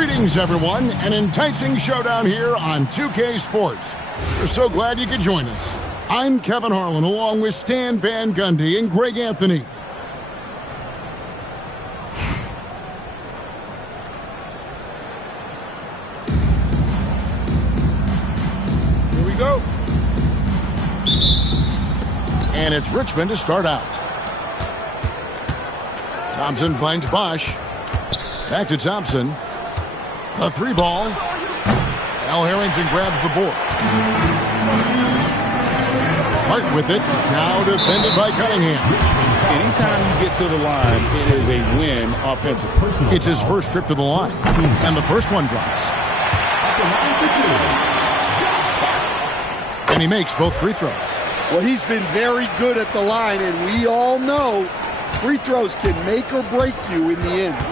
Greetings, everyone. An enticing showdown here on 2K Sports. We're so glad you could join us. I'm Kevin Harlan, along with Stan Van Gundy and Greg Anthony. Here we go. And it's Richmond to start out. Thompson finds Bosch. Back to Thompson. A three ball. Al Harrington grabs the board. Hart with it. Now defended by Cunningham. Anytime you get to the line, it is a win offensively. It's his first trip to the line. And the first one drops. And he makes both free throws. Well, he's been very good at the line, and we all know free throws can make or break you in the end.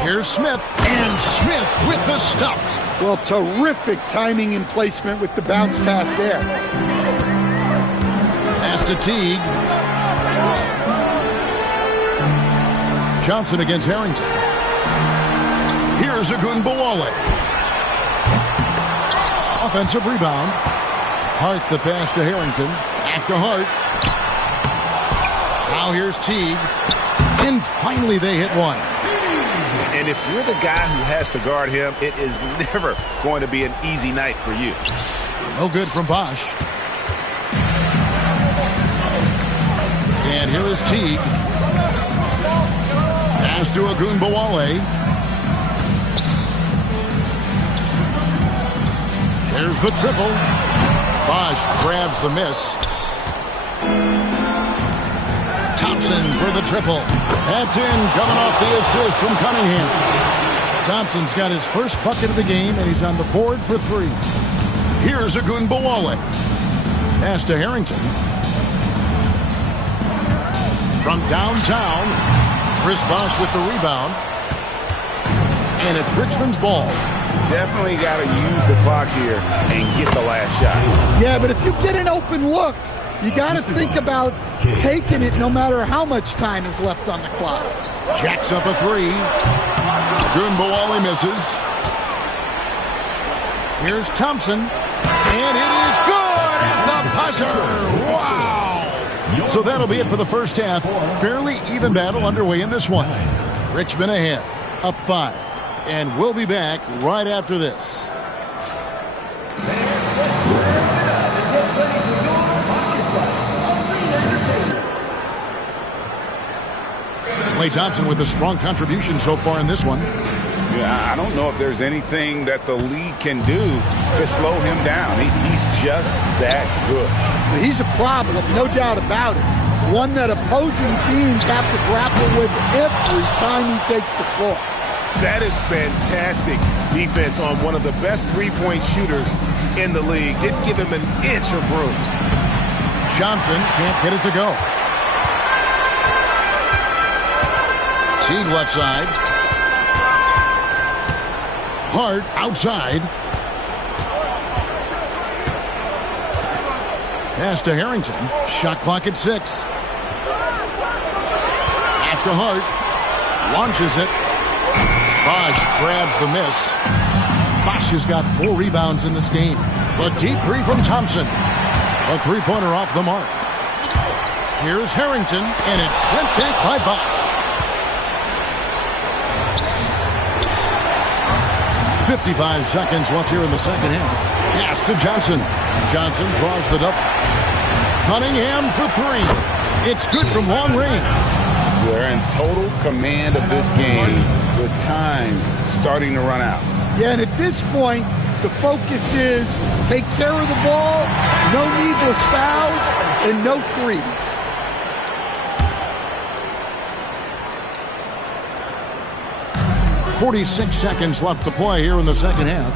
Here's Smith, and Smith with the stuff. Well, terrific timing and placement with the bounce pass there. Pass to Teague. Johnson against Harrington. Here's Ogunbowale. Offensive rebound. Hart the pass to Harrington. Back to Hart. Now here's Teague. And finally they hit one. And if you're the guy who has to guard him, it is never going to be an easy night for you. No good from Bosch. And here is Teague. Pass to Ogunbowale. There's the triple. Bosch grabs the miss. Thompson for the triple. That's in, coming off the assist from Cunningham. Thompson's got his first bucket of the game, and he's on the board for three. Here's Ogunbowale. Pass to Harrington. From downtown, Chris Bosch with the rebound. And it's Richmond's ball. Definitely got to use the clock here and get the last shot. Yeah, but if you get an open look, you got to think about taking it no matter how much time is left on the clock. Jacks up a three. Ogunbowale misses. Here's Thompson. And it is good at the buzzer. Wow. So that'll be it for the first half. Fairly even battle underway in this one. Richmond ahead, up 5. And we'll be back right after this. Klay Thompson with a strong contribution so far in this one. Yeah, I don't know if there's anything that the league can do to slow him down. He's just that good. He's a problem, no doubt about it. One that opposing teams have to grapple with every time he takes the floor. That is fantastic defense on one of the best three-point shooters in the league. Didn't give him an inch of room. Johnson can't get it to go. Teague left side. Hart outside. Pass to Harrington. Shot clock at 6. After Hart. Launches it. Bosch grabs the miss. Bosch has got 4 rebounds in this game. The deep three from Thompson. A three-pointer off the mark. Here's Harrington, and it's sent back by Bosch. 55 seconds left here in the second half. Pass to Johnson. Johnson draws the double. Cunningham for 3. It's good from long range. They're in total command of this game with time starting to run out. Yeah, and at this point, the focus is take care of the ball, no needless fouls, and no threes. .46 seconds left to play here in the second half.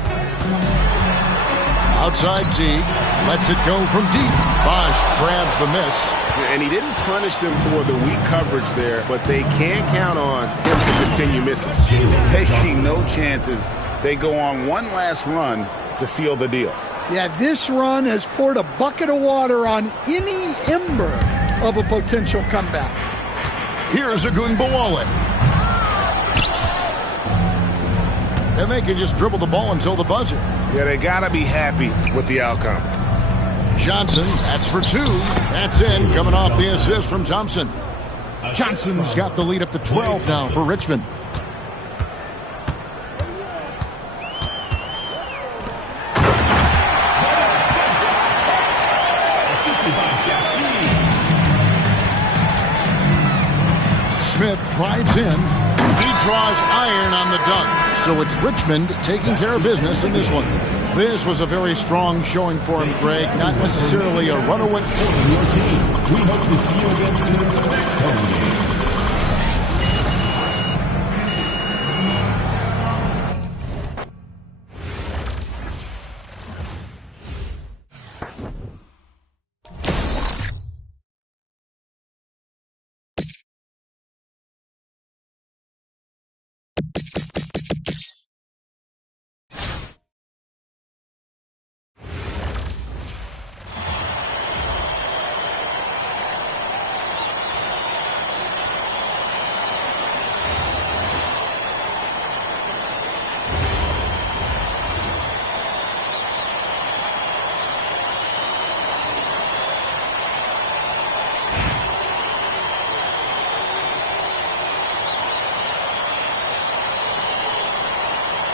Outside Teague. Lets it go from deep. Bosch grabs the miss. And he didn't punish them for the weak coverage there, but they can't count on him to continue missing. Taking no chances. They go on one last run to seal the deal. Yeah, this run has poured a bucket of water on any ember of a potential comeback. Here's Ogunbowale. and they can just dribble the ball until the buzzer. Yeah, they got to be happy with the outcome. Johnson, that's for 2. That's in, coming off the assist from Thompson. Johnson's got the lead up to 12 now for Richmond. Smith drives in. He draws iron on the dunk. So it's Richmond taking care of business in this one. This was a very strong showing for him, Greg. Not necessarily a runaway. We hope to see you again soon next home game.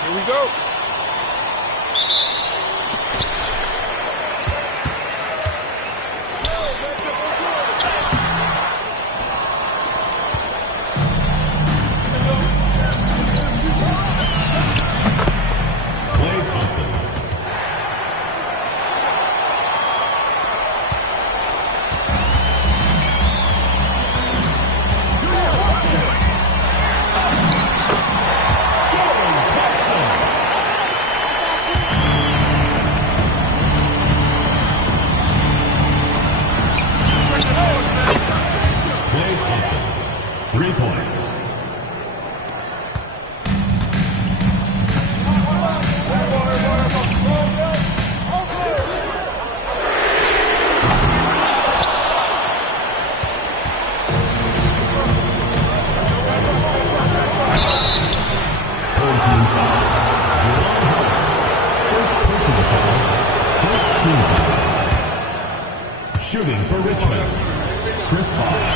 Here we go. Klay Thompson. Klay Thompson. 3 points. Home team foul. Jerome Howard. First personal foul. First team foul. Shooting for Richmond. Chris Bosh.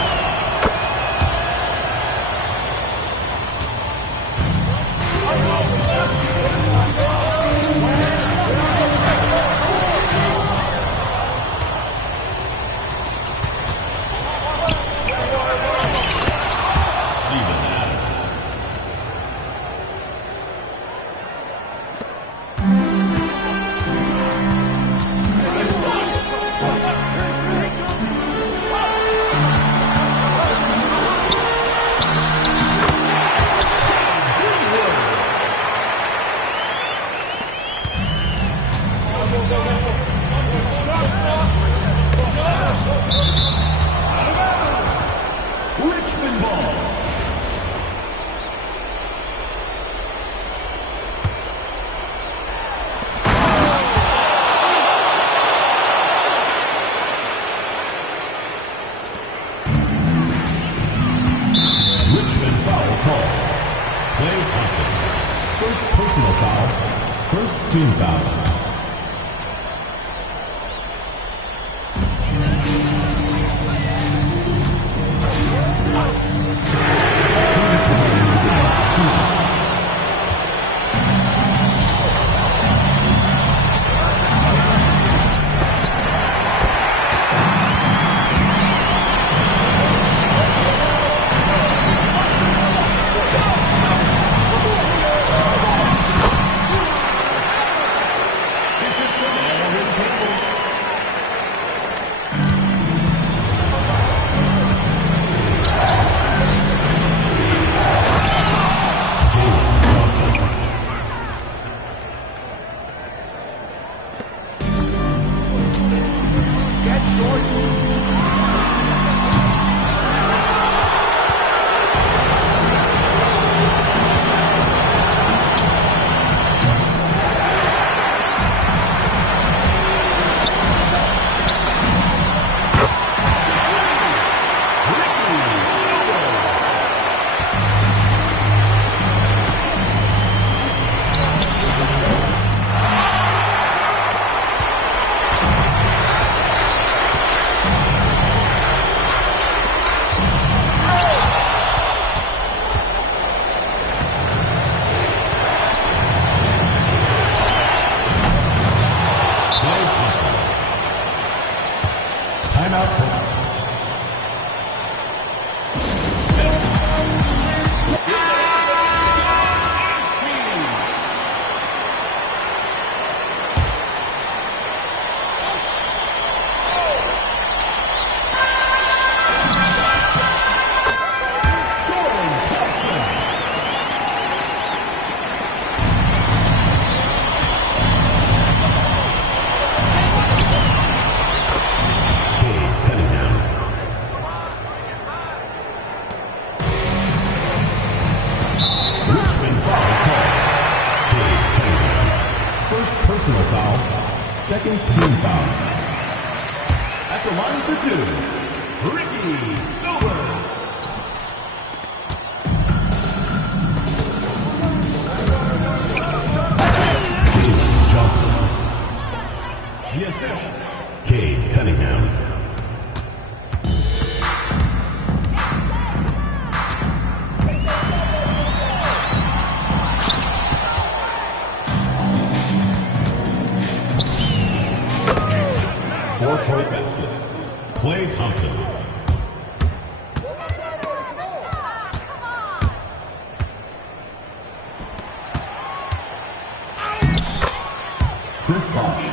Steven Adams. Richmond ball. Richmond foul call. Klay Thompson. First personal foul. First team foul. personal foul. Second team foul. At the line for two, Ricky Silver. Johnson. The assist, Cade Cunningham. Four-point basket. Klay Thompson. Chris Bosh.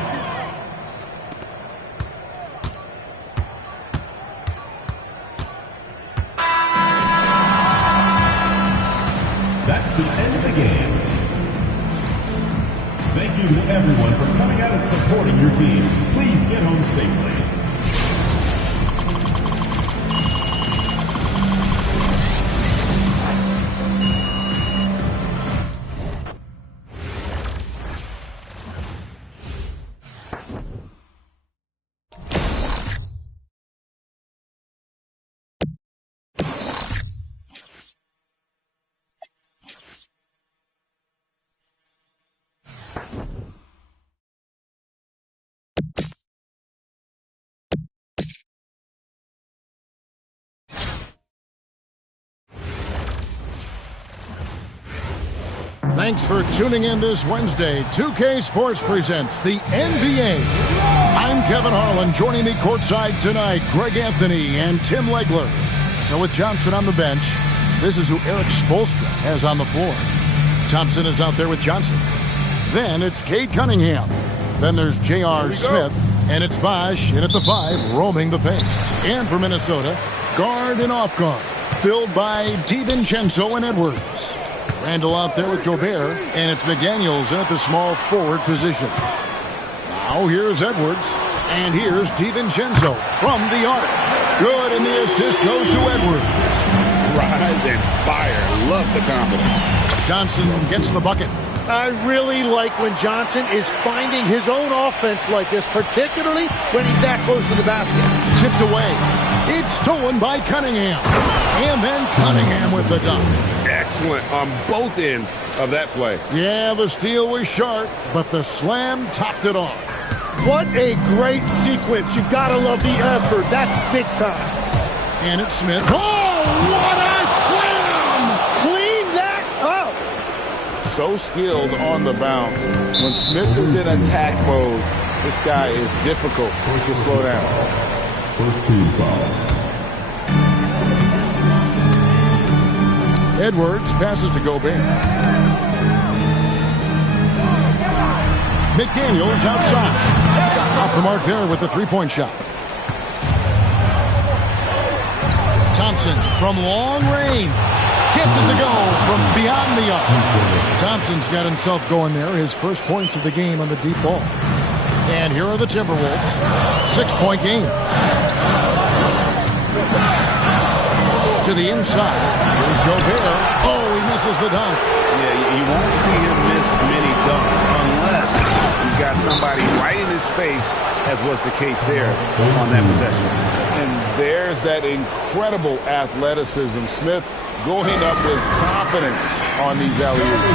That's the end of the game. Thank you to everyone for coming out and supporting your team. Please get home safely. Thanks for tuning in this Wednesday. 2K Sports presents the NBA. I'm Kevin Harlan. Joining me courtside tonight, Greg Anthony and Tim Legler. So with Johnson on the bench, this is who Eric Spoelstra has on the floor. Thompson is out there with Johnson. Then it's Cade Cunningham. Then there's J.R. Smith. And it's Bosh in at the 5, roaming the paint. And for Minnesota, guard and off guard, filled by DiVincenzo and Edwards. Randall out there with Gobert, and it's McDaniels in at the small forward position. Now here's Edwards, and here's DiVincenzo from the arc. Good, and the assist goes to Edwards. Rise and fire. Love the confidence. Johnson gets the bucket. I really like when Johnson is finding his own offense like this, particularly when he's that close to the basket. Tipped away. It's stolen by Cunningham. And then Cunningham with the dunk. Excellent on both ends of that play. Yeah, the steal was sharp, but the slam topped it off. What a great sequence. You've got to love the effort. That's big time. And it's Smith. Oh, what a slam! Clean that up. So skilled on the bounce. When Smith is in attack mode, this guy is difficult to slow down. First team foul. Edwards passes to Gobert. McDaniels outside. Off the mark there with the three-point shot. Thompson from long range. Gets it to go from beyond the arc. Thompson's got himself going there. His first points of the game on the deep ball. And here are the Timberwolves. 6-point game. To the inside. Here's Gobert. Oh, he misses the dunk. Yeah, you won't see him miss many dunks unless you've got somebody right in his face, as was the case there on that possession. And there's that incredible athleticism. Smith going up with confidence on these alley-oops.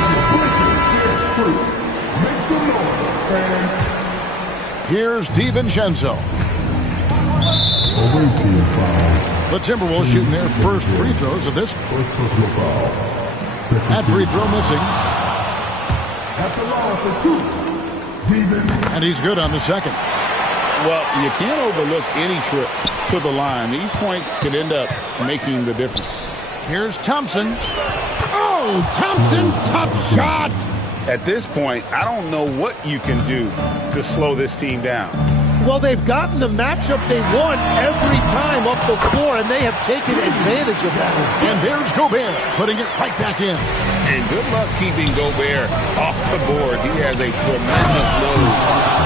Here's DiVincenzo. The Timberwolves shooting their first free throws of this. That free throw missing. And he's good on the second. Well, you can't overlook any trip to the line. These points could end up making the difference. Here's Thompson. Oh, Thompson, tough shot. At this point, I don't know what you can do to slow this team down. Well, they've gotten the matchup they want every time up the floor, and they have taken advantage of that. And there's Gobert putting it right back in. And good luck keeping Gobert off the board. He has a tremendous nose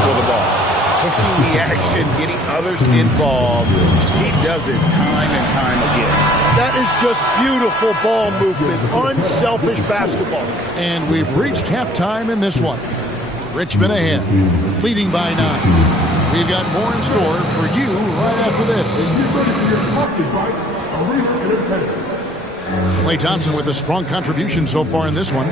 for the ball. Pushing the action, getting others involved. He does it time and time again. That is just beautiful ball movement, unselfish basketball. And we've reached halftime in this one. Richmond ahead, leading by 9. We've got more in store for you right after this. Klay Thompson with a strong contribution so far in this one.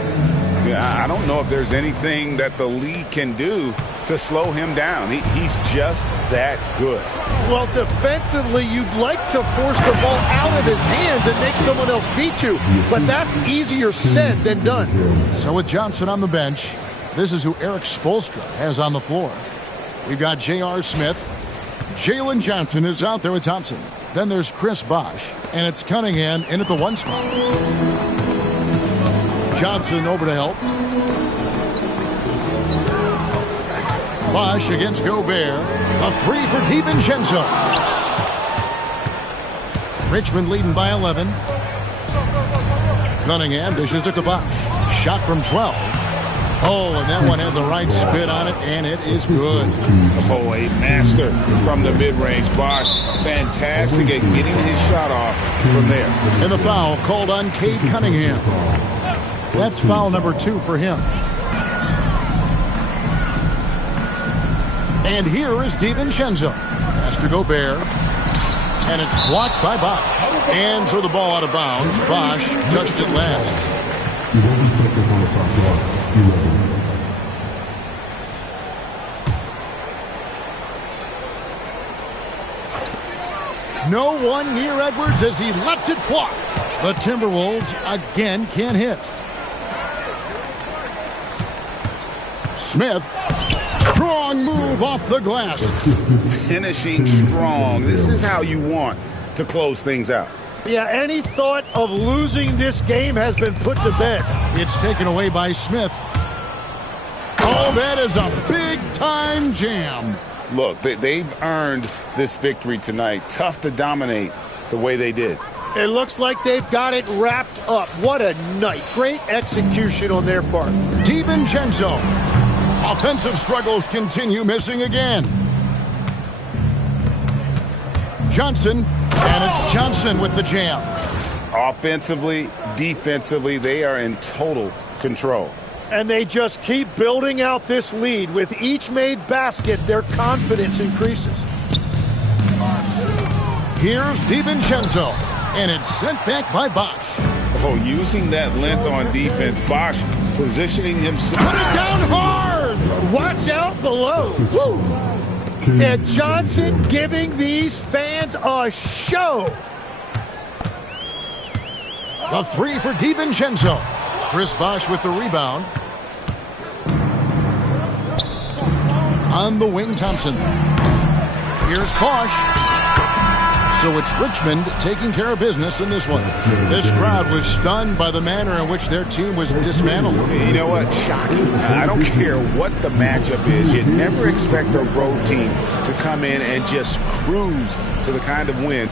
Yeah, I don't know if there's anything that the league can do to slow him down. He's just that good. Well, defensively, you'd like to force the ball out of his hands and make someone else beat you, but that's easier said than done. So with Johnson on the bench, this is who Erik Spoelstra has on the floor. We've got J.R. Smith. Jalen Johnson is out there with Thompson. Then there's Chris Bosh, and it's Cunningham in at the 1 spot. Johnson over to help. Bosh against Gobert. A 3 for DiVincenzo. Richmond leading by 11. Cunningham dishes it to Bosh. Shot from 12. Oh, and that one had the right spin on it, and it is good. Oh, a master from the mid-range. Bosh, fantastic at getting his shot off from there. And the foul called on Cade Cunningham. That's foul number 2 for him. And here is DiVincenzo. Pass to Gobert. And it's blocked by Bosh. And so the ball out of bounds. Bosh touched it last. 11 seconds on the top clock. 11. No one near Edwards as he lets it fly. The Timberwolves again can't hit. Smith. Strong move off the glass. Finishing strong. This is how you want to close things out. Yeah, any thought of losing this game has been put to bed. It's taken away by Smith. Oh, that is a big-time jam. Look, they've earned this victory tonight. Tough to dominate the way they did. It looks like they've got it wrapped up. What a night. Great execution on their part. DiVincenzo. Offensive struggles continue, missing again. Johnson, and it's Johnson with the jam. Offensively, defensively, they are in total control. And they just keep building out this lead. With each made basket, their confidence increases. Here's DiVincenzo, and it's sent back by Bosh. Oh, using that length on defense, Bosh positioning himself. Put it down hard! Watch out below. Woo! And Johnson giving these fans a show. A 3 for DiVincenzo. Chris Bosh with the rebound. On the wing, Thompson. Here's Bosh. So it's Richmond taking care of business in this one. This crowd was stunned by the manner in which their team was dismantled. You know what? Shocking. I don't care what the matchup is. You never expect a road team to come in and just cruise to the kind of win.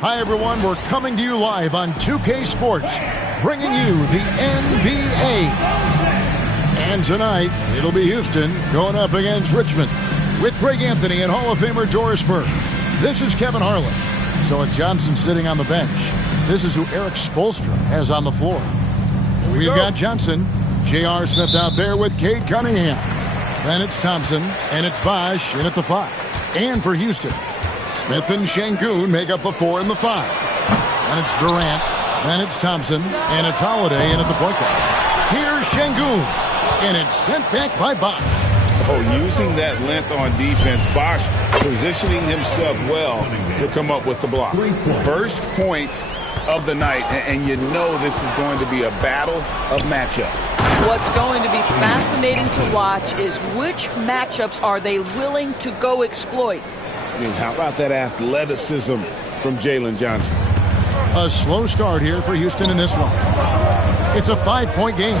Hi, everyone. We're coming to you live on 2K Sports, bringing you the NBA. And tonight, it'll be Houston going up against Richmond with Greg Anthony and Hall of Famer Doris Burke. This is Kevin Harlan. So with Johnson sitting on the bench, this is who Erik Spoelstra has on the floor. We've got Johnson, J.R. Smith out there with Cade Cunningham. Then it's Thompson, and it's Bosh in at the 5. And for Houston, Smith and Sengun make up the 4 and the 5. And it's Durant. Then it's Thompson. And it's Holiday in at the point guard. Here's Sengun. And it's sent back by Bosh. Oh, using that length on defense, Bosh positioning himself well to come up with the block. First points of the night, and you know this is going to be a battle of matchups. What's going to be fascinating to watch is which matchups are they willing to go exploit. And how about that athleticism from Jalen Johnson? A slow start here for Houston in this one. It's a 5-point game.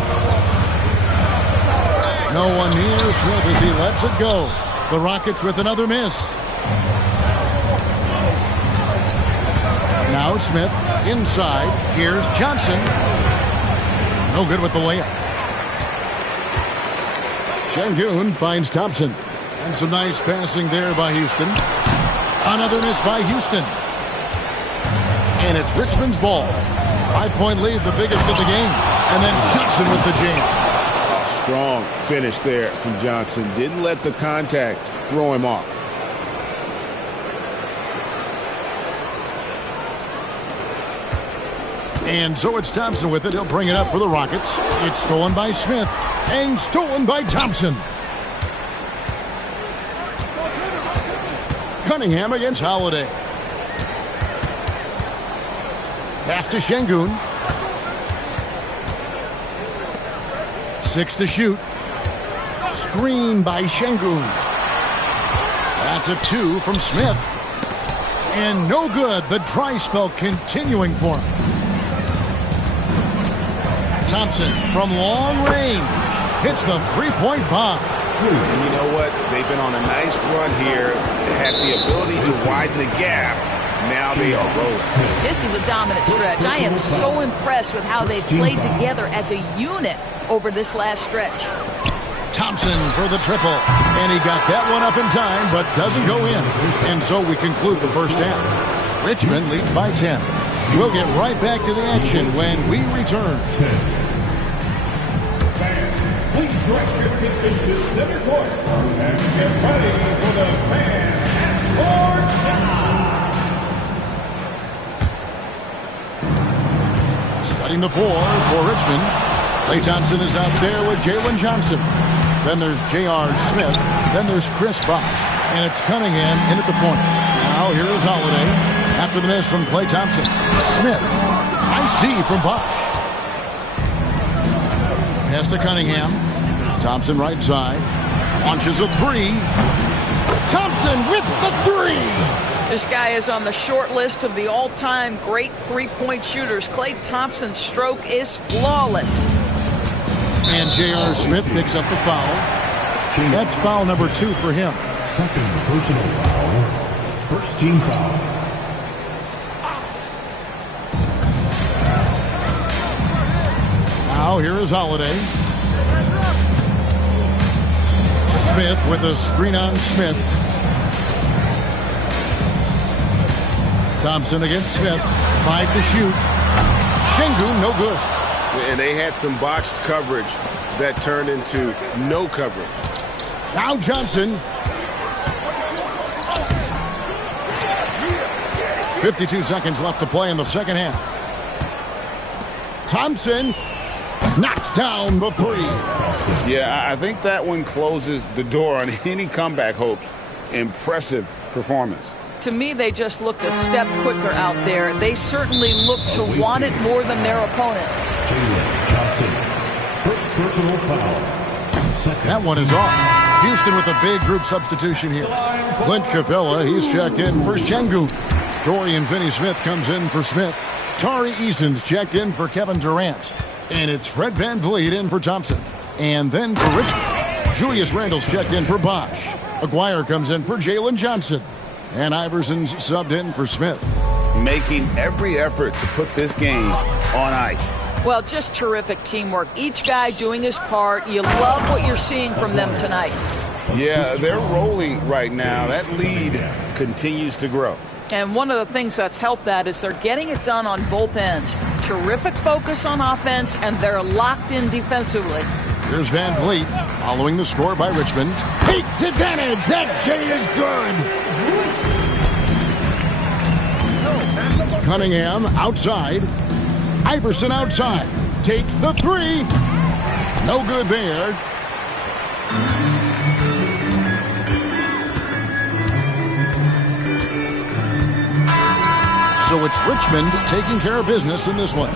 No one near Smith as he lets it go. The Rockets with another miss. Now Smith inside. Here's Johnson. No good with the layup. Şengün finds Thompson. And some nice passing there by Houston. Another miss by Houston. And it's Richmond's ball. 5-point lead, the biggest of the game. And then Johnson with the jam. Strong finish there from Johnson. Didn't let the contact throw him off. And so it's Thompson with it. He'll bring it up for the Rockets. It's stolen by Smith. And stolen by Thompson. Cunningham against Holiday. Pass to Şengün. 6 to shoot. Screen by Şengün. That's a 2 from Smith. And no good. The dry spell continuing for him. Thompson from long range hits the three-point bomb. And you know what? They've been on a nice run here. They had the ability to widen the gap. Now they are rolling. This is a dominant stretch. I am so impressed with how they've played together as a unit over this last stretch. Thompson for the triple. And he got that one up in time, but doesn't go in. And so we conclude the first half. Richmond leads by 10. We'll get right back to the action when we return. Please direct your attention to center court and get ready for the fan and court shot. Setting the floor for Richmond. Klay Thompson is out there with Jalen Johnson. Then there's J.R. Smith. Then there's Chris Bosh. And it's Cunningham in at the point. Now here is Holiday. After the miss from Klay Thompson. Smith. Nice D from Bosh. Pass to Cunningham. Thompson right side. Launches a 3. Thompson with the 3. This guy is on the short list of the all-time great three-point shooters. Klay Thompson's stroke is flawless. And J.R. Smith picks up the foul. That's foul number 2 for him. Second personal foul. First team foul. Now here is Holiday. Smith with a screen on Smith. Thompson against Smith. 5 to shoot. Şengün no good. And they had some botched coverage that turned into no coverage. Now Johnson. 52 seconds left to play in the second half. Thompson knocks down the 3. Yeah, I think that one closes the door on any comeback hopes. Impressive performance. To me, they just looked a step quicker out there. They certainly look to want it more than their opponent. Jalen Johnson. First personal foul. Second. That one is off. Houston with a big group substitution here. Clint Capella, he's checked in for Şengün. Dorian Finney-Smith comes in for Smith. Tari Eason's checked in for Kevin Durant. And it's Fred VanVleet in for Thompson. And then for Richmond, Julius Randle's checked in for Bosh. Aguirre comes in for Jalen Johnson. And Iverson's subbed in for Smith. Making every effort to put this game on ice. Well, just terrific teamwork. Each guy doing his part. You love what you're seeing from them tonight. Yeah, they're rolling right now. That lead continues to grow. And one of the things that's helped that is they're getting it done on both ends. Terrific focus on offense, and they're locked in defensively. Here's VanVleet following the score by Richmond. Takes advantage. That J is good. Cunningham outside. Iverson outside. Takes the 3. No good there. So it's Richmond taking care of business in this one.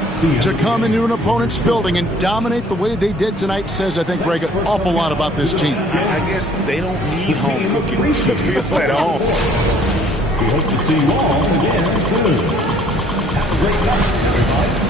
To come into an opponent's building and dominate the way they did tonight says, I think, Greg, an awful lot about this team. I guess they don't need home cooking to feel at home. We hope to see you all again soon. Have a great night, everybody.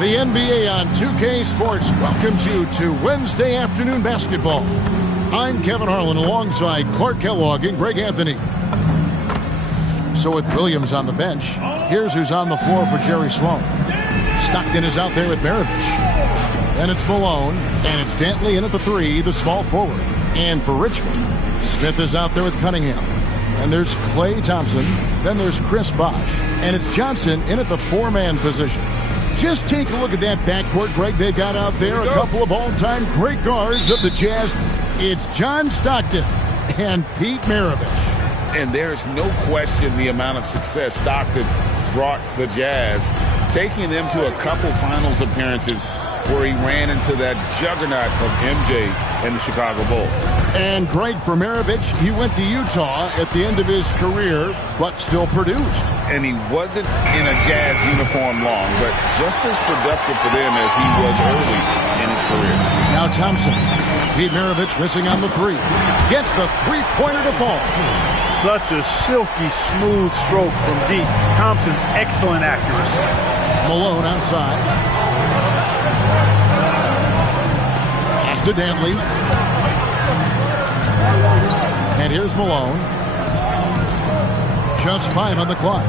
The NBA on 2K Sports welcomes you to Wednesday afternoon basketball. I'm Kevin Harlan alongside Clark Kellogg and Greg Anthony. So with Williams on the bench, here's who's on the floor for Jerry Sloan. Stockton is out there with Maravich. Then it's Malone, and it's Dantley in at the 3, the small forward. And for Richmond, Smith is out there with Cunningham. And there's Klay Thompson. Then there's Chris Bosh. And it's Johnson in at the 4-man position. Just take a look at that backcourt, Greg. They got out there a couple of all-time great guards of the Jazz. It's John Stockton and Pete Maravich. And there's no question the amount of success Stockton brought the Jazz, taking them to a couple finals appearances where he ran into that juggernaut of MJ and the Chicago Bulls. And Greg, for Maravich, he went to Utah at the end of his career, but still produced. And he wasn't in a Jazz uniform long, but just as productive for them as he was early in his career. Now Thompson. Pete Maravich missing on the 3. Gets the three-pointer to fall. Such a silky, smooth stroke from deep. Thompson, excellent accuracy. Malone outside. Pass to Dantley. And here's Malone. Just 5 on the clock.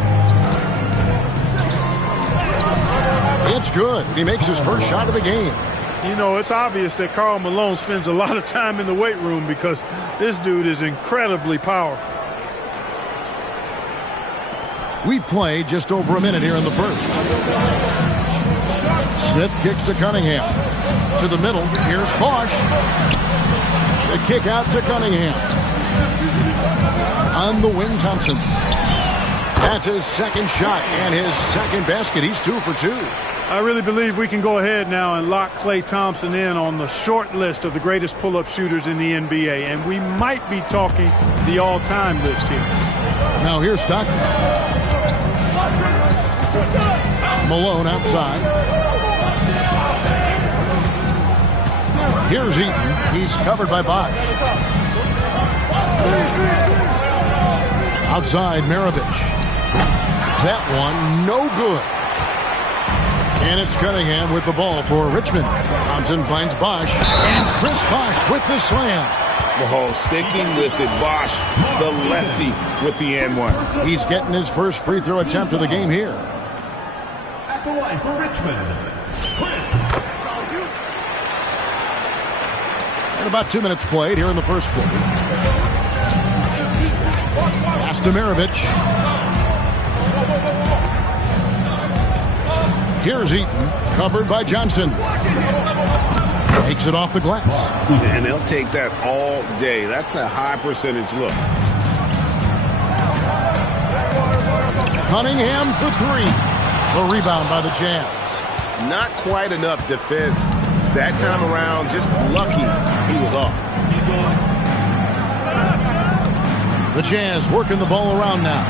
It's good. He makes his first shot of the game. You know, it's obvious that Karl Malone spends a lot of time in the weight room because this dude is incredibly powerful. We play just over a minute here in the first. Smith kicks to Cunningham. To the middle. Here's Bosh. The kick out to Cunningham. On the wing, Thompson. That's his second shot and his second basket. He's 2 for 2. I really believe we can go ahead now and lock Klay Thompson in on the short list of the greatest pull-up shooters in the NBA. And we might be talking the all-time list here. Now here's Stockton. Malone outside. Here's Eaton. He's covered by Bosh. Outside, Maravich. That one, no good. And it's Cunningham with the ball for Richmond. Thompson finds Bosh. And Chris Bosh with the slam. Oh, sticking with it, Bosh, the lefty with the N1. He's getting his first free throw attempt of the game here. At the line for Richmond, Chris. And about 2 minutes played here in the first quarter. Pass to Maravich. Here's Eaton, covered by Johnson. Takes it off the glass. And they'll take that all day. That's a high percentage look. Cunningham for 3. The rebound by the Jazz. Not quite enough defense that time around. Just lucky he was off. The Jazz working the ball around now.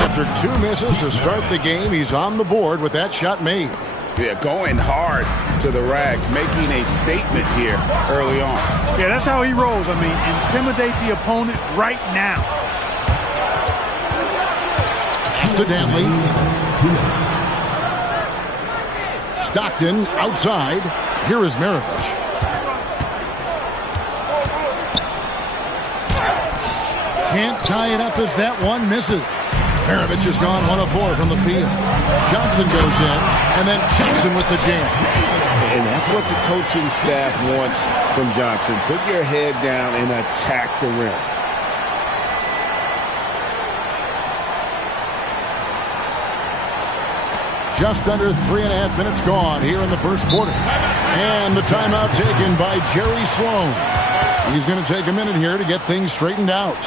After 2 misses to start the game, he's on the board with that shot made. Yeah, going hard to the rack, making a statement here early on. Yeah, that's how he rolls. I mean, intimidate the opponent right now. To Dantley. Stockton outside. Here is Maravich. Can't tie it up as that one misses. Maravich has gone 1 of 4 from the field. Johnson goes in, and then Johnson with the jam. And that's what the coaching staff wants from Johnson. Put your head down and attack the rim. Just under 3.5 minutes gone here in the first quarter. And the timeout taken by Jerry Sloan. He's going to take a minute here to get things straightened out.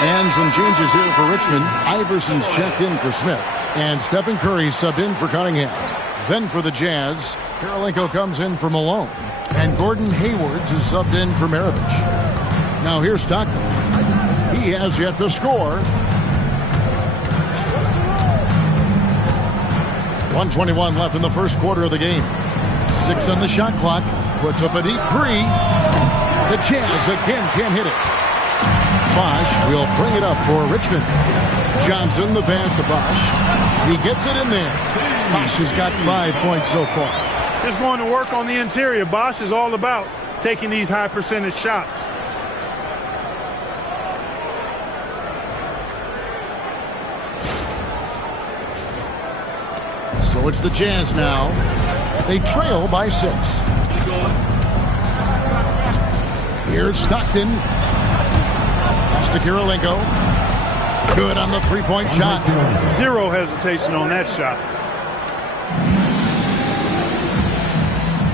And some changes here for Richmond. Iverson's checked in for Smith. And Stephen Curry subbed in for Cunningham. Then for the Jazz, Karolinko comes in for Malone. And Gordon Haywards is subbed in for Maravich. Now here's Stockton. He has yet to score. 1:21 left in the first quarter of the game. 6 on the shot clock. Puts up a deep 3. The Jazz again can't hit it. Bosch will bring it up for Richmond. Johnson, the pass to Bosch. He gets it in there. Bosch has got 5 points so far. Just going to work on the interior. Bosch is all about taking these high percentage shots. So it's the Jazz now. They trail by 6. Here's Stockton. Pass to Kirilenko. Good on the three-point shot. Zero hesitation on that shot.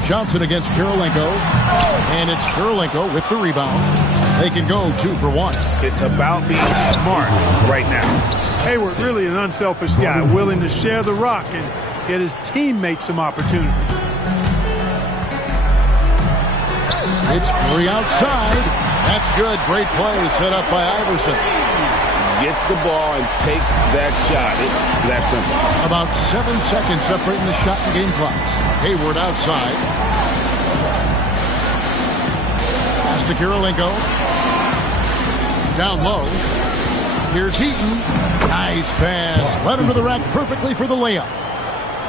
Johnson against Kirilenko. And it's Kirilenko with the rebound. They can go 2 for 1. It's about being smart right now. Hayward, really an unselfish guy, willing to share the rock and get his teammates some opportunity. It's Curry outside. That's good. Great play set up by Iverson. Gets the ball and takes that shot. It's that simple. About 7 seconds separating the shot and game clocks. Hayward outside. Pass to Kirilenko. Down low. Here's Heaton. Nice pass. Led him to the rack perfectly for the layup.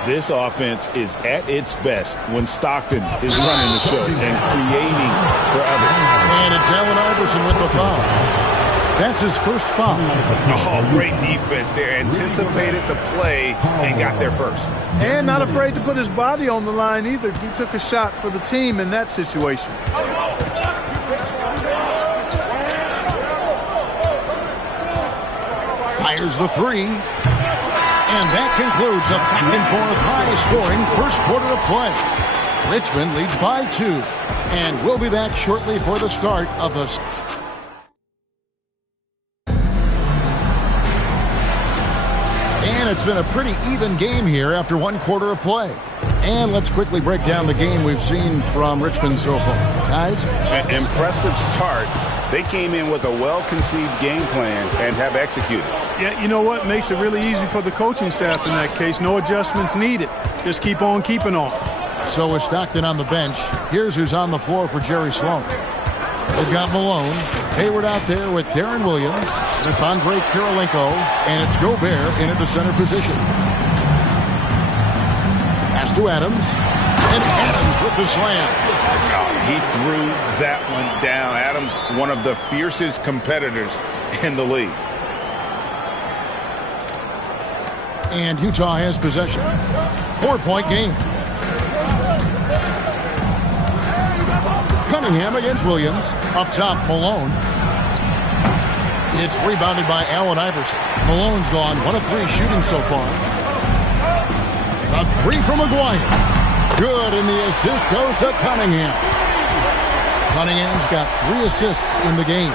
This offense is at its best when Stockton is running the show and creating for others. And it's Allen Iverson with the foul. That's his first foul. Oh, great defense there. Anticipated the play and got there first. And not afraid to put his body on the line either. He took a shot for the team in that situation. Fires the 3. And that concludes a back-and-forth high-scoring first quarter of play. Richmond leads by 2. And we'll be back shortly for the start of the... And it's been a pretty even game here after 1 quarter of play. And let's quickly break down the game we've seen from Richmond so far. Guys? An impressive start. They came in with a well-conceived game plan and have executed. Yeah, you know what? Makes it really easy for the coaching staff in that case. No adjustments needed. Just keep on keeping on. So is Stockton on the bench. Here's who's on the floor for Jerry Sloan. They've got Malone. Hayward out there with Darren Williams. And it's Andre Kirilenko. And it's Gobert in at the center position. Pass to Adams. And Adams with the slam. He threw that one down. Adams, one of the fiercest competitors in the league. And Utah has possession. 4-point game. Cunningham against Williams. Up top, Malone. It's rebounded by Allen Iverson. Malone's gone 1 of 3 shooting so far. A 3 from Maguire. Good, and the assist goes to Cunningham. Cunningham's got 3 assists in the game.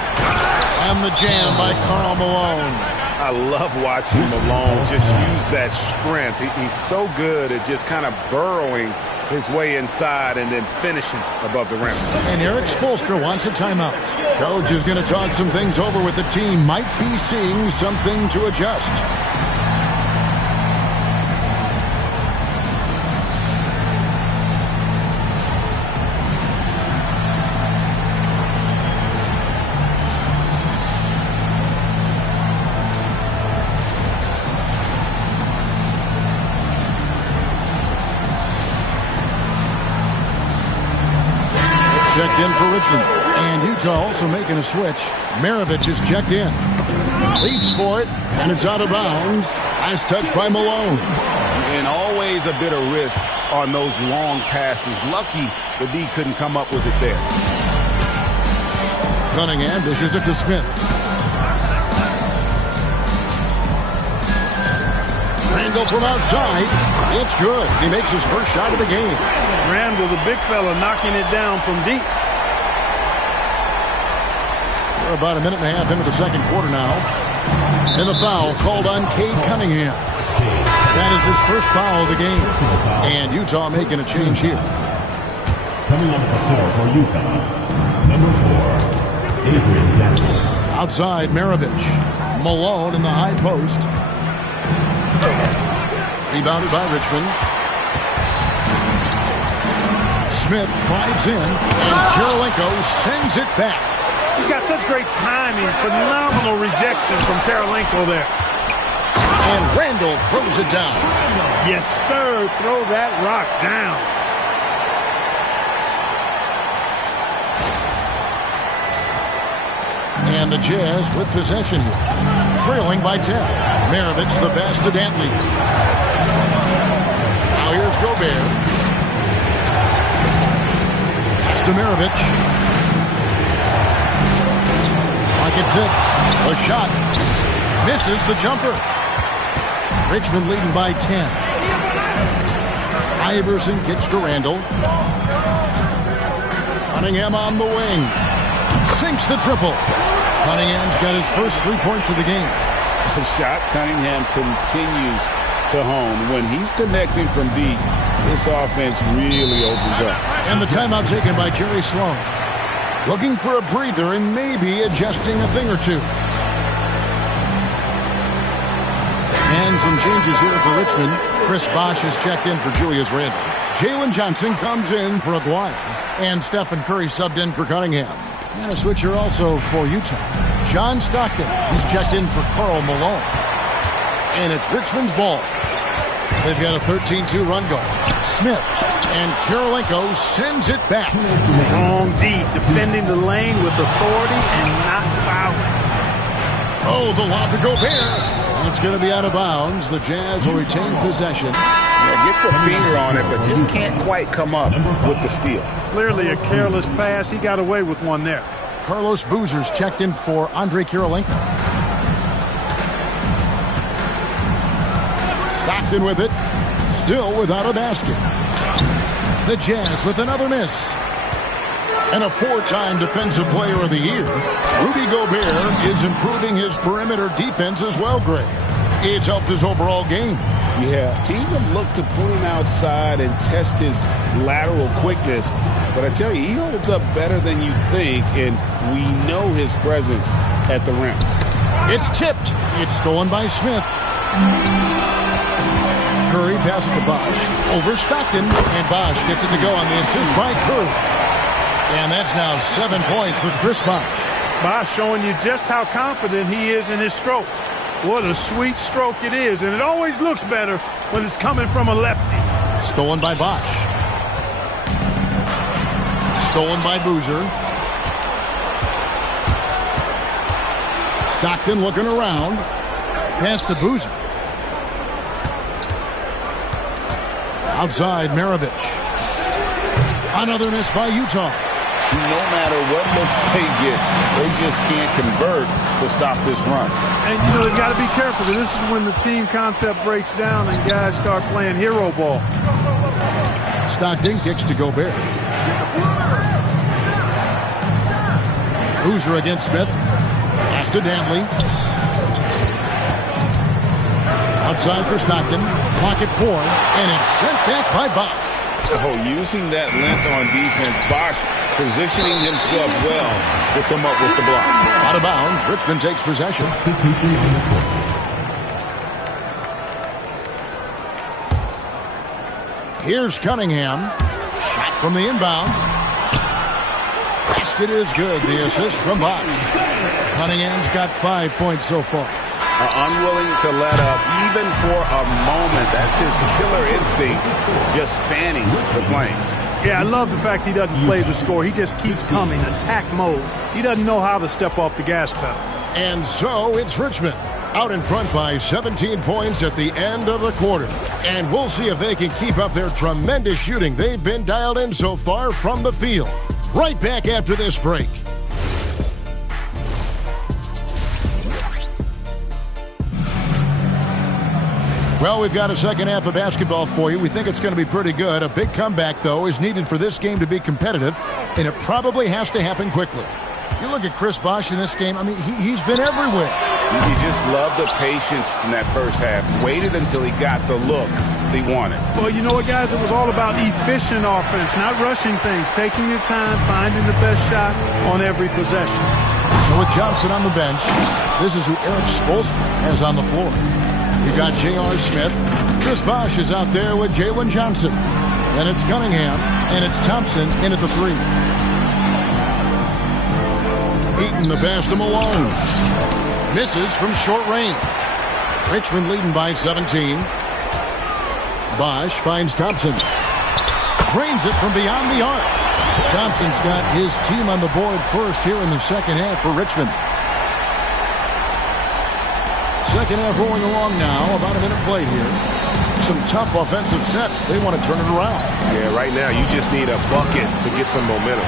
And the jam by Karl Malone. I love watching Malone just use that strength. He's so good at just kind of burrowing his way inside and then finishing above the rim. And Eric Spoelstra wants a timeout. Coach is going to talk some things over with the team. Might be seeing something to adjust. Checked in for Richmond. And Utah also making a switch. Maravich is checked in. Leaps for it, and it's out of bounds. Nice touch by Malone. And always a bit of risk on those long passes. Lucky the D couldn't come up with it there. Cunningham dishes it to Smith. Randall from outside. It's good. He makes his first shot of the game. Randall, the big fella, knocking it down from deep. We're about a minute and a half into the second quarter now. And the foul called on Cade Cunningham. That is his first foul of the game. And Utah making a change here. Coming on the floor for Utah, number 4, Adrian Jackson. Outside, Maravich. Malone in the high post. Rebounded by Richmond. Smith drives in, and Kirilenko sends it back. He's got such great timing. Phenomenal rejection from Kirilenko there. And Randall throws it down. Yes, sir. Throw that rock down. And the Jazz with possession here. Trailing by 10. Maravich the pass to Dantley. Now here's Gobert. Pass to Maravich. Pocket 6. A shot. Misses the jumper. Richmond leading by 10. Iverson kicks to Randall. Cunningham on the wing. Sinks the triple. Cunningham's got his first 3 points of the game. The shot Cunningham continues to hone. When he's connecting from deep, this offense really opens up. And the timeout taken by Jerry Sloan. Looking for a breather and maybe adjusting a thing or two. And some changes here for Richmond. Chris Bosh has checked in for Julius Randle. Jalen Johnson comes in for Aguirre. And Stephen Curry subbed in for Cunningham. And a switcher also for Utah. John Stockton has checked in for Karl Malone. And it's Richmond's ball. They've got a 13-2 run going. Smith and Kirilenko sends it back. Long deep, defending the lane with authority and not fouling. Oh, the lob to Gobert. It's going to be out of bounds. The Jazz will retain possession. Yeah, gets a finger on it, but just can't quite come up with the steal. Clearly a careless pass. He got away with one there. Carlos Boozer's checked in for Andre Kirilenko. Stockton with it. Still without a basket. The Jazz with another miss. And a 4-time Defensive Player of the Year. Rudy Gobert is improving his perimeter defense as well, Greg. It's helped his overall game. Yeah, teams have looked to pull him outside and test his lateral quickness. But I tell you, he holds up better than you think, and we know his presence at the rim. It's tipped. It's stolen by Smith. Curry passes to Bosh. Over Stockton, and Bosh gets it to go on the assist by Curry. And that's now 7 points for Chris Bosh. Bosh showing you just how confident he is in his stroke. What a sweet stroke it is, and it always looks better when it's coming from a lefty. Stolen by Bosh. Stolen by Boozer. Stockton looking around. Pass to Boozer. Outside, Maravich. Another miss by Utah. No matter what looks they get, they just can't convert to stop this run. And, you know, you got to be careful, because this is when the team concept breaks down and guys start playing hero ball. Stockton kicks to Gobert. Boozer against Smith. Pass to Dantley. Outside for Stockton. Clock at 4. And it's sent back by Bosh. Oh, using that length on defense, Bosh positioning himself well to come up with the block. Out of bounds, Richmond takes possession. Here's Cunningham. Shot from the inbound. Basket is good. The assist from Bosh. Cunningham's got 5 points so far. Unwilling to let up even for a moment. That's his killer instinct, just fanning the flames. Yeah, I love the fact he doesn't play the score. He just keeps coming, attack mode. He doesn't know how to step off the gas pedal. And so it's Richmond out in front by 17 points at the end of the quarter. And we'll see if they can keep up their tremendous shooting they've been dialed in so far from the field. Right back after this break. Well, we've got a second half of basketball for you. We think it's going to be pretty good. A big comeback, though, is needed for this game to be competitive, and it probably has to happen quickly. You look at Chris Bosh in this game, I mean, he's been everywhere. You just love the patience in that first half. Waited until he got the look he wanted. Well, you know what, guys? It was all about efficient offense, not rushing things, taking your time, finding the best shot on every possession. So with Johnson on the bench, this is who Eric Spoelstra has on the floor. We've got J.R. Smith. Chris Bosh is out there with Jalen Johnson. Then it's Cunningham, And it's Thompson in at the 3. Eaton the pass to Malone. Misses from short range. Richmond leading by 17. Bosch finds Thompson. Drains it from beyond the arc. Thompson's got his team on the board first here in the second half for Richmond. Second half rolling along now. About a minute played here. Some tough offensive sets. They want to turn it around. Yeah, right now you just need a bucket to get some momentum.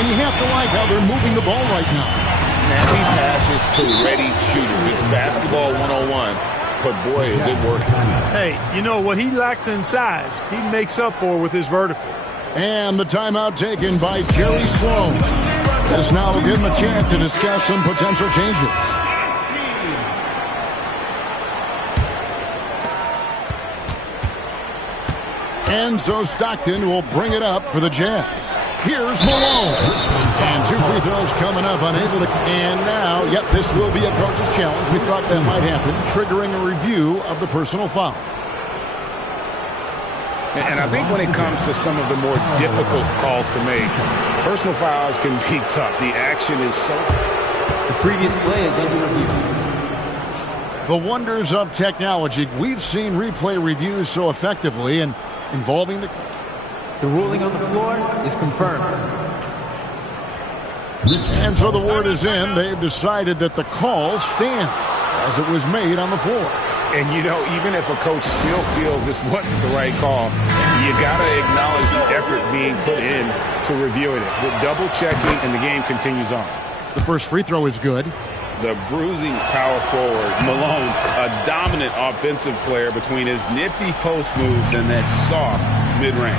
And you have to like how they're moving the ball right now. Snappy passes to ready shooters. It's basketball 101. But boy, is it working. Hey, you know what he lacks inside, he makes up for with his vertical. And the timeout taken by Jerry Sloan. As now we'll give him a chance to discuss some potential changes. And so Stockton will bring it up for the Jazz. Here's Malone. And 2 free throws coming up, unable to. And now, yep, this will be a coach's challenge. We thought that might happen, triggering a review of the personal foul. And I think when it comes to some of the more difficult calls to make, personal fouls can be tough. The action is so. The previous play is under review. The wonders of technology. We've seen replay reviews so effectively and involving the ruling on the floor is confirmed. And so the word is in. They've decided that the call stands as it was made on the floor. And, you know, even if a coach still feels this wasn't the right call, you got to acknowledge the effort being put in to reviewing it. The double checking, and the game continues on. The first free throw is good. The bruising power forward, Malone, a dominant offensive player between his nifty post moves and that soft mid-range.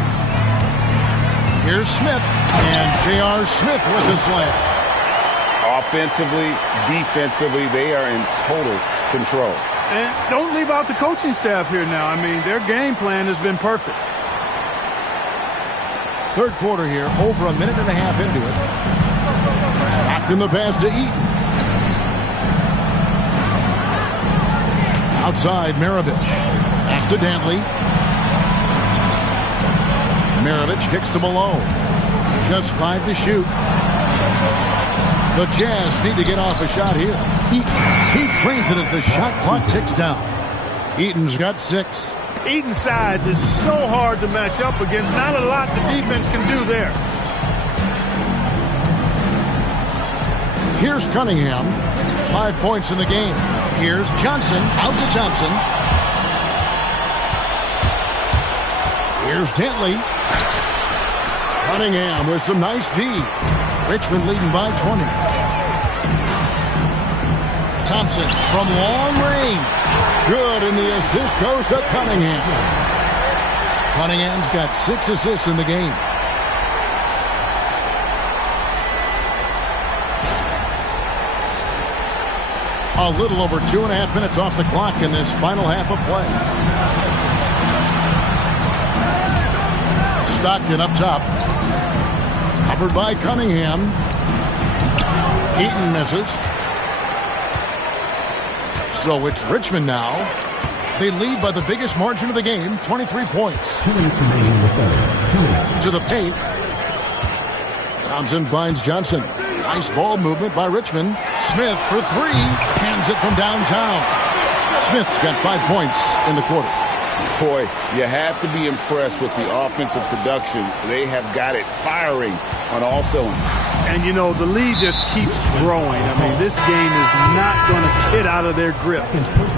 Here's Smith, and J.R. Smith with the slam. Offensively, defensively, they are in total control. And don't leave out the coaching staff here now. I mean, their game plan has been perfect. Third quarter here, over a minute and a half into it. Stockton the pass to Eaton. Outside, Maravich. Pass to Dantley. Maravich kicks to Malone. Just 5 to shoot. The Jazz need to get off a shot here. He trains it as the shot clock ticks down. Eaton's got 6. Eaton's size is so hard to match up against. Not a lot the defense can do there. Here's Cunningham. 5 points in the game. Here's Johnson. Out to Thompson. Here's Dantley. Cunningham with some nice D. Richmond leading by 20. Thompson from long range. Good, and the assist goes to Cunningham. Cunningham's got 6 assists in the game. A little over 2.5 minutes off the clock in this final half of play. Stockton up top. Covered by Cunningham. Eaton misses. So it's Richmond now. They lead by the biggest margin of the game, 23 points. 2 minutes remaining in the third. 2 minutes. To the paint. Thompson finds Johnson. Nice ball movement by Richmond. Smith for 3. Hands it from downtown. Smith's got 5 points in the quarter. Boy, you have to be impressed with the offensive production. They have got it firing on all cylinders. And, you know, the lead just keeps growing. I mean, this game is not going to get out of their grip.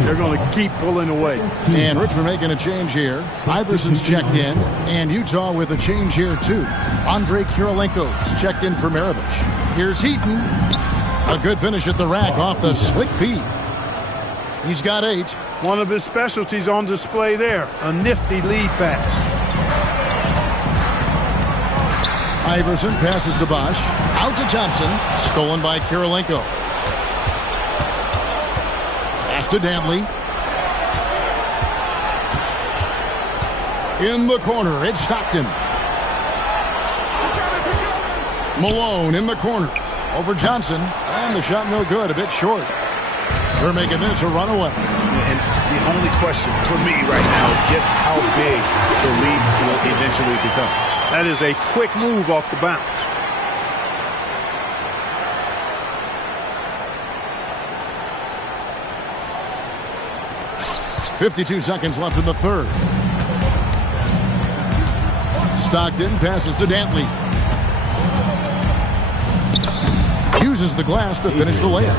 They're going to keep pulling away. And Richmond making a change here. Iverson's checked in, and Utah with a change here, too. Andre Kirilenko's checked in for Maravich. Here's Heaton. A good finish at the rack off the slick feed. He's got 8. One of his specialties on display there. A nifty lead pass. Iverson passes to Bosch. Out to Thompson. Stolen by Kirilenko. Pass to Dantley. In the corner, it's Stockton. Malone in the corner. Over Johnson. And the shot no good. A bit short. They're making this a runaway. And the only question for me right now is just how big the lead will eventually become. That is a quick move off the bounce. .52 seconds left in the third. Stockton passes to Dantley. Uses the glass to finish the layup.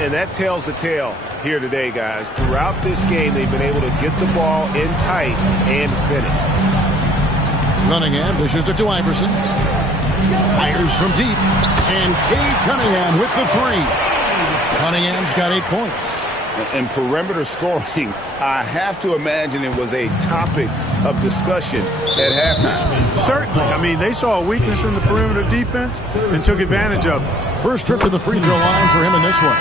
And that tells the tale here today, guys. Throughout this game, they've been able to get the ball in tight and finish. Cunningham dishes it to Iverson. Fires from deep. And Cade Cunningham with the three. Cunningham's got 8 points. And perimeter scoring, I have to imagine it was a topic of discussion at halftime. Certainly. I mean, they saw a weakness in the perimeter defense and took advantage of it. First trip to the free throw line for him in this one.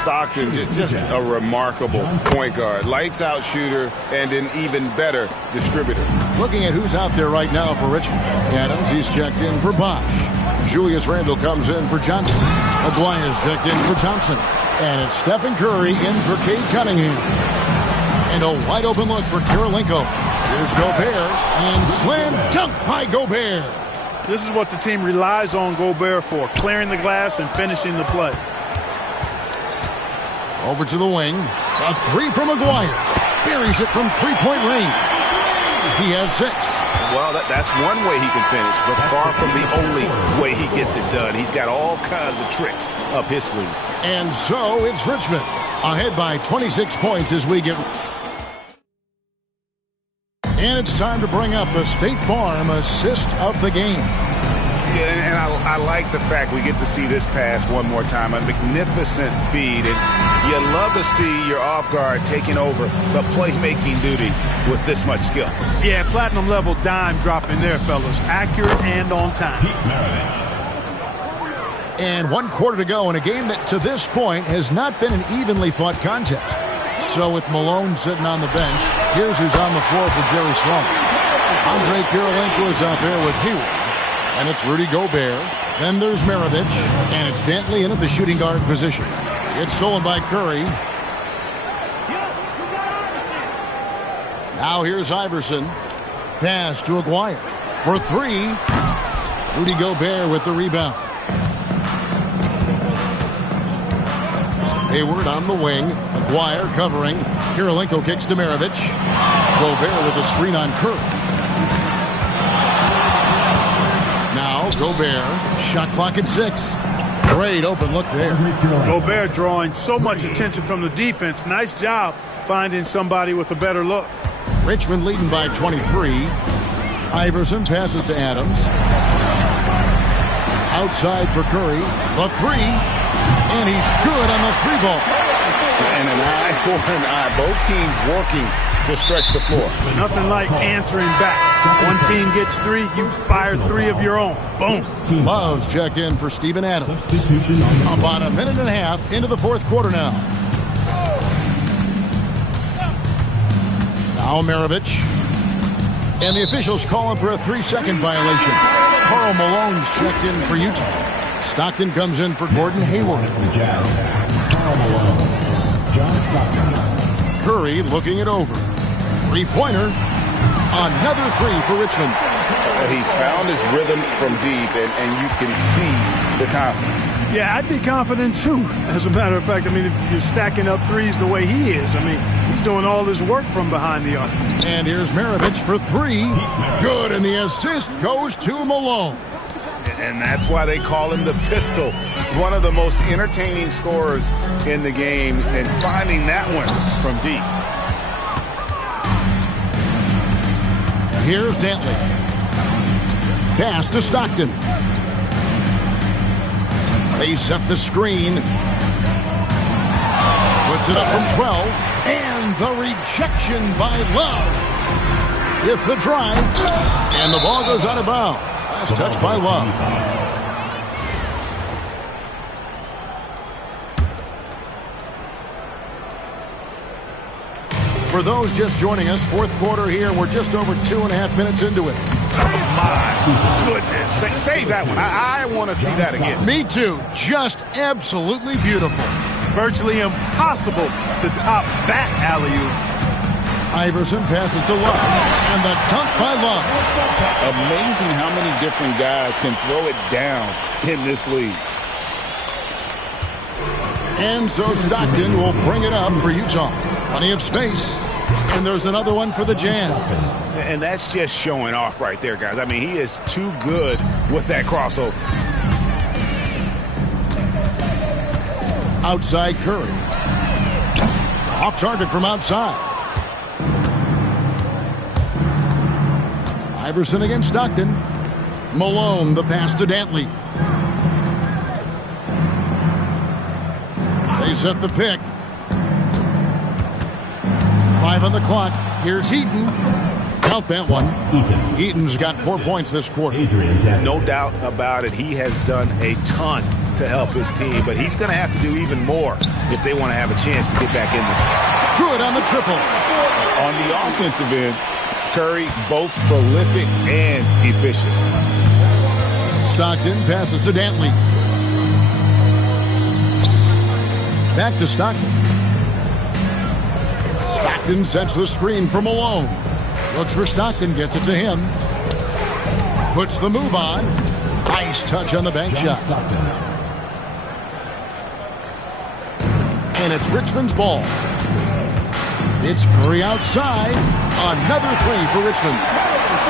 Stockton, just a remarkable point guard. Lights out shooter and an even better distributor. Looking at who's out there right now for Richmond. Adams, he's checked in for Bosch. Julius Randle comes in for Johnson. Aguirre's checked in for Thompson. And it's Stephen Curry in for Cade Cunningham. And a wide open look for Kirilenko. Here's Gobert. And slam dunk by Gobert. This is what the team relies on Gobert for, clearing the glass and finishing the play. Over to the wing. A three from Aguirre. Buries it from three-point range. He has 6. Well, that's one way he can finish, but far from the only way he gets it done. He's got all kinds of tricks up his sleeve. And so it's Richmond ahead by 26 points as we get... And it's time to bring up the State Farm assist of the game. Yeah, and I like the fact we get to see this pass one more time. A magnificent feed. And you love to see your off guard taking over the playmaking duties with this much skill. Yeah, platinum level dime dropping there, fellas. Accurate and on time. And 1 quarter to go in a game that to this point has not been an evenly fought contest. So with Malone sitting on the bench, here's who's on the floor for Jerry Sloan. Andre Kirilenko is out there with Hayward. And it's Rudy Gobert. Then there's Maravich. And it's Dantley in at the shooting guard position. It's stolen by Curry. Now here's Iverson. Pass to Aguirre for 3. Rudy Gobert with the rebound. Hayward on the wing. Aguirre covering. Kirilenko kicks to Maravich. Gobert with a screen on Curry. Now Gobert. Shot clock at 6. Great open look there. Gobert drawing so much attention from the defense. Nice job finding somebody with a better look. Richmond leading by 23. Iverson passes to Adams. Outside for Curry. The 3. And he's good on the 3-ball. And an eye for an eye. Both teams working to stretch the floor. Nothing like answering back. One team gets 3, you fire 3 of your own. Boom. Loves check in for Steven Adams. About a minute and a half into the 4th quarter now. Now Maravich. And the officials call him for a 3-second violation. Karl Malone's checked in for Utah. Stockton comes in for Gordon Hayward. Karl Malone. John Stockton. Curry looking it over. 3-pointer. Another 3 for Richmond. He's found his rhythm from deep, and you can see the confidence. Yeah, I'd be confident too. As a matter of fact, I mean, if you're stacking up 3s the way he is, I mean, he's doing all his work from behind the arc. And here's Maravich for 3. Good, and the assist goes to Malone. And that's why they call him the Pistol. One of the most entertaining scorers in the game, and finding that one from deep. Here's Dantley. Pass to Stockton. They set the screen. Puts it up from 12. And the rejection by Love. With the drive. And the ball goes out of bounds. Last touch by Love. For those just joining us, 4th quarter here. We're just over 2.5 minutes into it. My goodness. Save that one. I want to see that again. Me too. Just absolutely beautiful. Virtually impossible to top that alley-oop. Iverson passes to Love, and the dunk by Love. Amazing how many different guys can throw it down in this league. And so Stockton will bring it up for Utah. Plenty of space. And there's another one for the Jazz. And that's just showing off right there, guys. I mean, he is too good with that crossover. Outside Curry. Off target from outside. Iverson against Stockton. Malone, the pass to Dantley. They set the pick. 5 on the clock. Here's Eaton. Count that one. Eaton's got 4 points this quarter. No doubt about it. He has done a ton to help his team, but he's going to have to do even more if they want to have a chance to get back in this game. Good on the triple. On the offensive end, Curry both prolific and efficient. Stockton passes to Dantley. Back to Stockton. Stockton sets the screen for Malone. Looks for Stockton, gets it to him. Puts the move on. Nice touch on the bank shot. And it's Richmond's ball. It's Curry outside. Another three for Richmond.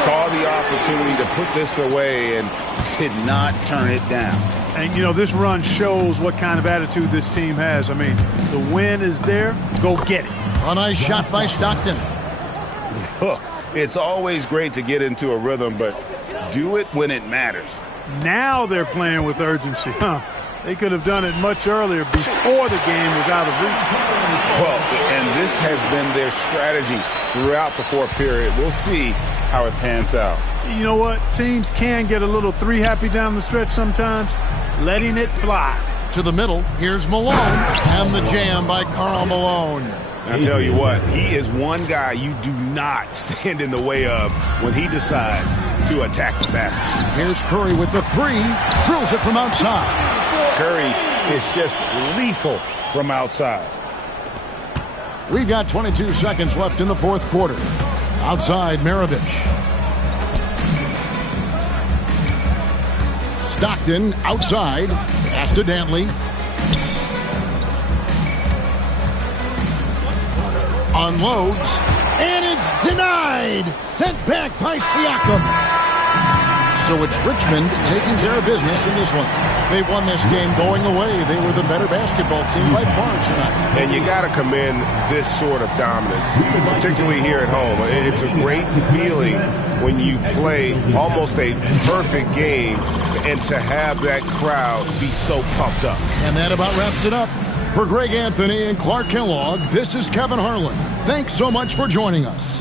Saw the opportunity to put this away and did not turn it down. And, you know, this run shows what kind of attitude this team has. I mean, the win is there. Go get it. A nice shot by Stockton. Look, it's always great to get into a rhythm, but do it when it matters. Now they're playing with urgency. They could have done it much earlier before the game was out of reach. Well, and this has been their strategy throughout the fourth period. We'll see how it pans out. You know what? Teams can get a little three happy down the stretch sometimes. Letting it fly. To the middle, here's Malone. And the jam by Karl Malone. I tell you what, he is one guy you do not stand in the way of when he decides to attack the basket. Here's Curry with the three. Drills it from outside. Curry is just lethal from outside. We've got 22 seconds left in the fourth quarter. Outside, Maravich. Stockton outside. Pass to Dantley. Unloads. And it's denied. Sent back by Siakam. So it's Richmond taking care of business in this one. They won this game going away. They were the better basketball team by far tonight. And you got to commend this sort of dominance, particularly here at home. It's a great feeling when you play almost a perfect game and to have that crowd be so pumped up. And that about wraps it up. For Greg Anthony and Clark Kellogg, this is Kevin Harlan. Thanks so much for joining us.